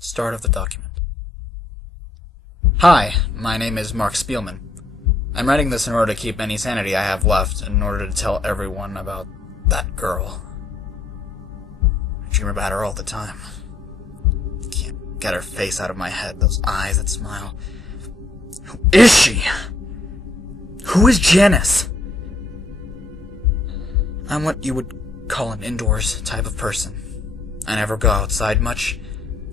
Start of the document. Hi, my name is Mark Spielman. I'm writing this in order to keep any sanity I have left, in order to tell everyone about that girl. I dream about her all the time. Can't get her face out of my head, those eyes that smile. Who is she? Who is Janice? I'm what you would call an indoors type of person. I never go outside much,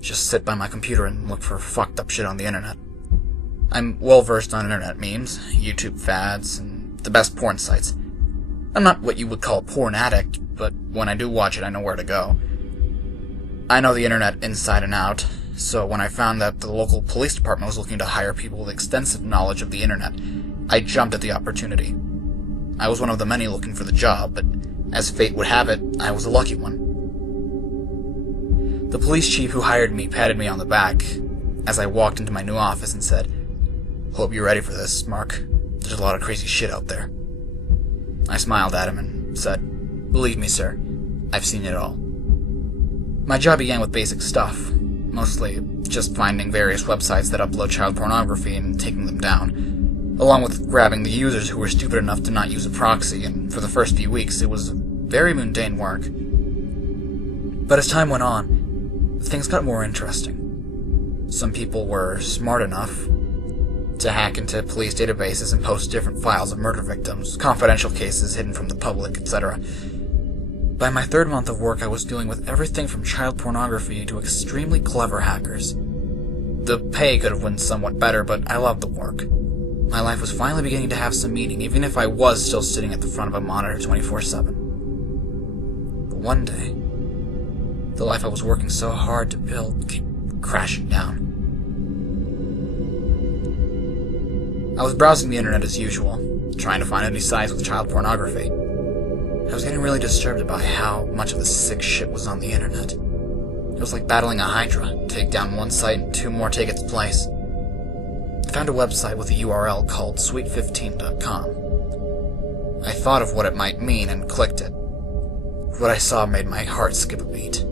just sit by my computer and look for fucked up shit on the internet. I'm well versed on internet memes, YouTube fads, and the best porn sites. I'm not what you would call a porn addict, but when I do watch it, I know where to go. I know the internet inside and out, so when I found that the local police department was looking to hire people with extensive knowledge of the internet, I jumped at the opportunity. I was one of the many looking for the job, but as fate would have it, I was a lucky one. The police chief who hired me patted me on the back as I walked into my new office and said, "Hope you're ready for this, Mark. There's a lot of crazy shit out there." I smiled at him and said, "Believe me, sir, I've seen it all." My job began with basic stuff, mostly just finding various websites that upload child pornography and taking them down, along with grabbing the users who were stupid enough to not use a proxy, and for the first few weeks it was very mundane work. But as time went on, things got more interesting. Some people were smart enough to hack into police databases and post different files of murder victims, confidential cases hidden from the public, etc. By my third month of work, I was dealing with everything from child pornography to extremely clever hackers. The pay could have been somewhat better, but I loved the work. My life was finally beginning to have some meaning, even if I was still sitting at the front of a monitor 24/7. But one day, the life I was working so hard to build came crashing down. I was browsing the internet as usual, trying to find any sites with child pornography. I was getting really disturbed about how much of the sick shit was on the internet. It was like battling a hydra. Take down one site and two more take its place. I found a website with a URL called sweet15.com. I thought of what it might mean and clicked it. What I saw made my heart skip a beat.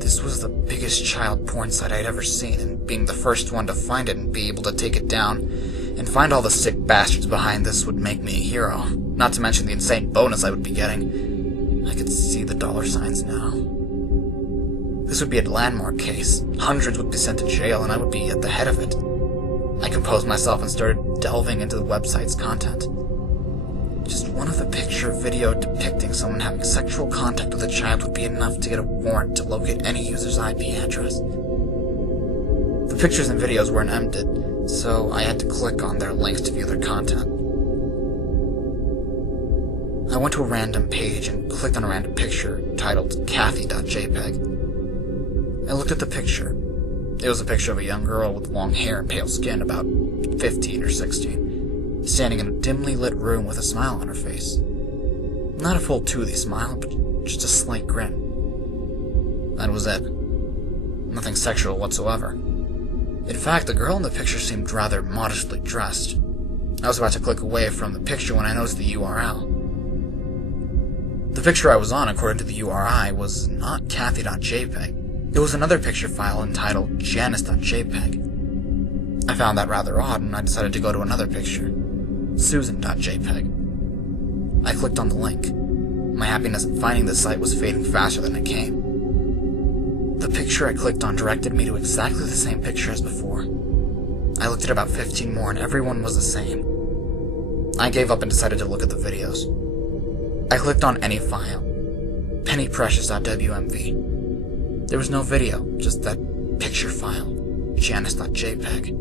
This was the biggest child porn site I'd ever seen, and being the first one to find it and be able to take it down and find all the sick bastards behind this would make me a hero, not to mention the insane bonus I would be getting. I could see the dollar signs now. This would be a landmark case. Hundreds would be sent to jail, and I would be at the head of it. I composed myself and started delving into the website's content. Just one of the picture or video depicting someone having sexual contact with a child would be enough to get a warrant to locate any user's IP address. The pictures and videos weren't edited, so I had to click on their links to view their content. I went to a random page and clicked on a random picture titled Kathy.jpg. I looked at the picture. It was a picture of a young girl with long hair and pale skin, about 15 or 16, standing in a dimly lit room with a smile on her face. Not a full toothy smile, but just a slight grin. That was it. Nothing sexual whatsoever. In fact, the girl in the picture seemed rather modestly dressed. I was about to click away from the picture when I noticed the URL. The picture I was on, according to the URI, was not Kathy.jpg. It was another picture file entitled Janice.jpg. I found that rather odd, and I decided to go to another picture, Susan.jpg. I clicked on the link. My happiness at finding the site was fading faster than it came. The picture I clicked on directed me to exactly the same picture as before. I looked at about 15 more, and everyone was the same. I gave up and decided to look at the videos. I clicked on any file, pennyprecious.wmv. There was no video, just that picture file, Janice.jpg.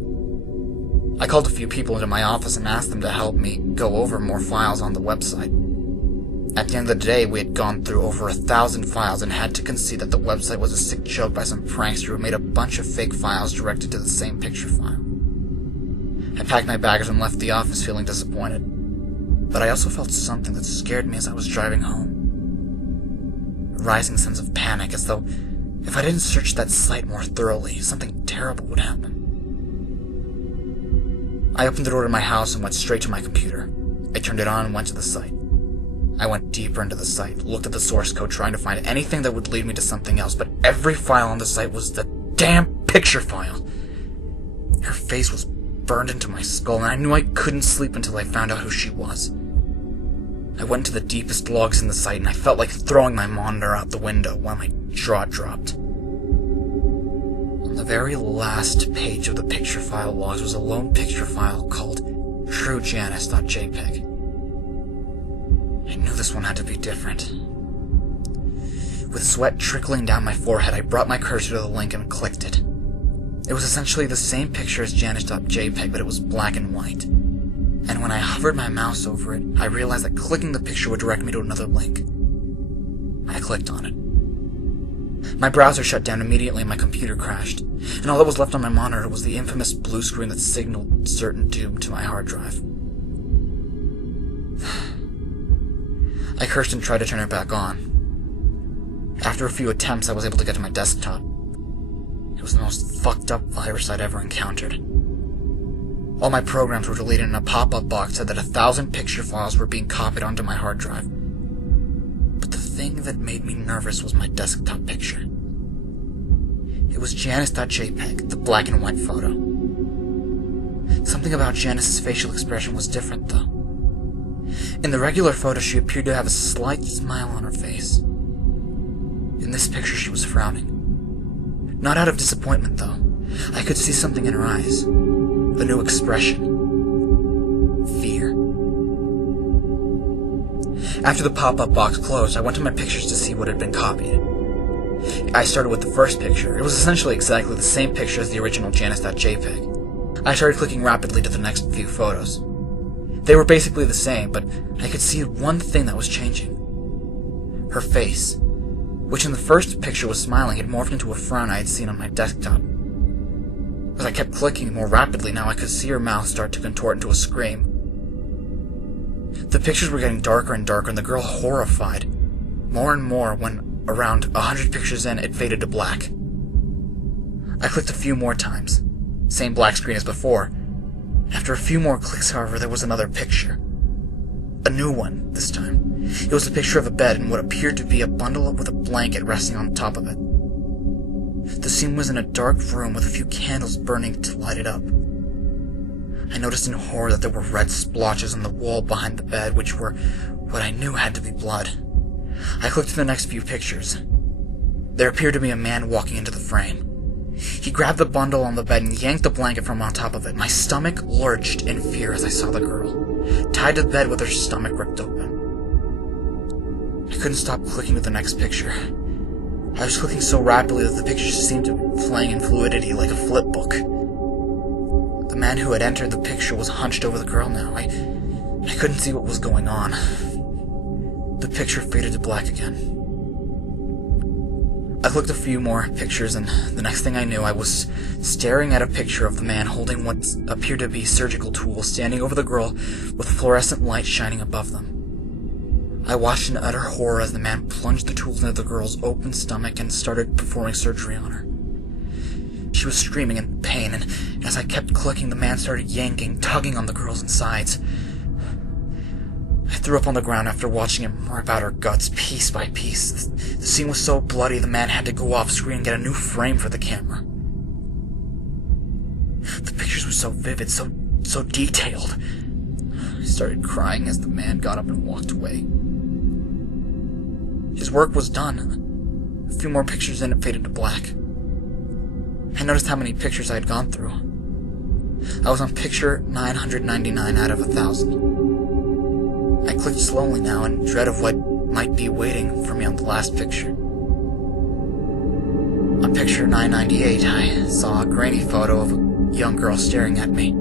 I called a few people into my office and asked them to help me go over more files on the website. At the end of the day, we had gone through over 1,000 files and had to concede that the website was a sick joke by some prankster who made a bunch of fake files directed to the same picture file. I packed my baggage and left the office feeling disappointed, but I also felt something that scared me as I was driving home. A rising sense of panic, as though if I didn't search that site more thoroughly, something terrible would happen. I opened the door to my house and went straight to my computer. I turned it on and went to the site. I went deeper into the site, looked at the source code, trying to find anything that would lead me to something else, but every file on the site was the damn picture file. Her face was burned into my skull, and I knew I couldn't sleep until I found out who she was. I went to the deepest logs in the site, and I felt like throwing my monitor out the window while my jaw dropped. On the very last page of the picture file logs was a lone picture file called Janice.jpg. I knew this one had to be different. With sweat trickling down my forehead, I brought my cursor to the link and clicked it. It was essentially the same picture as Janice.jpg, but it was black and white. And when I hovered my mouse over it, I realized that clicking the picture would direct me to another link. I clicked on it. My browser shut down immediately and my computer crashed, and all that was left on my monitor was the infamous blue screen that signaled certain doom to my hard drive. I cursed and tried to turn it back on. After a few attempts, I was able to get to my desktop. It was the most fucked up virus I'd ever encountered. All my programs were deleted, and a pop-up box said that 1,000 picture files were being copied onto my hard drive. But the thing that made me nervous was my desktop picture. It was Janice.jpg, the black and white photo. Something about Janice's facial expression was different, though. In the regular photo, she appeared to have a slight smile on her face. In this picture, she was frowning. Not out of disappointment, though. I could see something in her eyes. A new expression. Fear. After the pop-up box closed, I went to my pictures to see what had been copied. I started with the first picture. It was essentially exactly the same picture as the original Janice.jpg. I started clicking rapidly to the next few photos. They were basically the same, but I could see one thing that was changing. Her face, which in the first picture was smiling, had morphed into a frown I had seen on my desktop. As I kept clicking more rapidly, now I could see her mouth start to contort into a scream. The pictures were getting darker and darker, and the girl horrified. More and more, when around 100 pictures in, it faded to black. I clicked a few more times. Same black screen as before. After a few more clicks, however, there was another picture. A new one, this time. It was a picture of a bed and what appeared to be a bundle with a blanket resting on top of it. The scene was in a dark room with a few candles burning to light it up. I noticed in horror that there were red splotches on the wall behind the bed, which were what I knew had to be blood. I clicked to the next few pictures. There appeared to be a man walking into the frame. He grabbed the bundle on the bed and yanked the blanket from on top of it. My stomach lurched in fear as I saw the girl, tied to the bed with her stomach ripped open. I couldn't stop clicking to the next picture. I was clicking so rapidly that the pictures seemed to be playing in fluidity like a flip book. The man who had entered the picture was hunched over the girl now. I couldn't see what was going on. The picture faded to black again. I clicked a few more pictures, and the next thing I knew, I was staring at a picture of the man holding what appeared to be surgical tools, standing over the girl with fluorescent light shining above them. I watched in utter horror as the man plunged the tools into the girl's open stomach and started performing surgery on her. She was screaming in pain, and as I kept clicking, the man started yanking, tugging on the girl's insides. I threw up on the ground after watching him rip out her guts piece by piece. The scene was so bloody, the man had to go off screen and get a new frame for the camera. The pictures were so vivid, so detailed. I started crying as the man got up and walked away. His work was done. A few more pictures in, it faded to black. I noticed how many pictures I had gone through. I was on picture 999 out of 1,000. I clicked slowly now in dread of what might be waiting for me on the last picture. On picture 998, I saw a grainy photo of a young girl staring at me.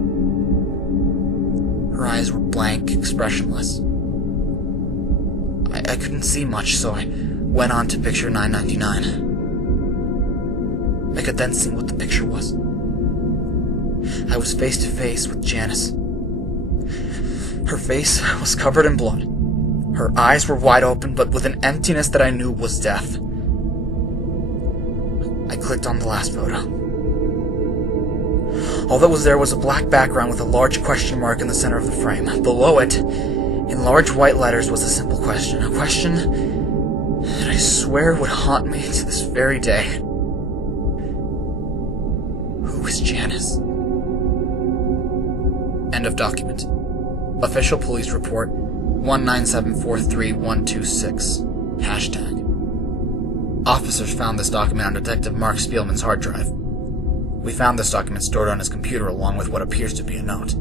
Her eyes were blank, expressionless. I couldn't see much, so I went on to picture 999. I could then see what the picture was. I was face to face with Janice. Her face was covered in blood. Her eyes were wide open, but with an emptiness that I knew was death. I clicked on the last photo. All that was there was a black background with a large question mark in the center of the frame. Below it, in large white letters, was a simple question. A question that I swear would haunt me to this very day. was Janice. End of document. Official police report 19743-126. Hashtag. Officers found this document on Detective Mark Spielman's hard drive. We found this document stored on his computer along with what appears to be a note.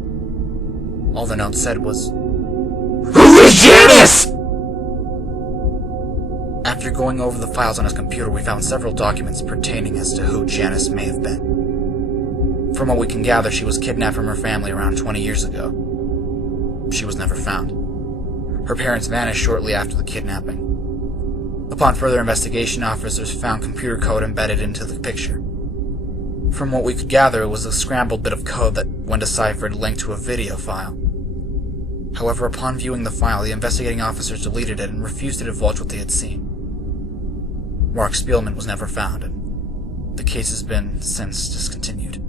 All the note said was, "Who is Janice?" After going over the files on his computer, we found several documents pertaining as to who Janice may have been. From what we can gather, she was kidnapped from her family around 20 years ago. She was never found. Her parents vanished shortly after the kidnapping. Upon further investigation, officers found computer code embedded into the picture. From what we could gather, it was a scrambled bit of code that, when deciphered, linked to a video file. However, upon viewing the file, the investigating officers deleted it and refused to divulge what they had seen. Mark Spielman was never found, and the case has been since discontinued.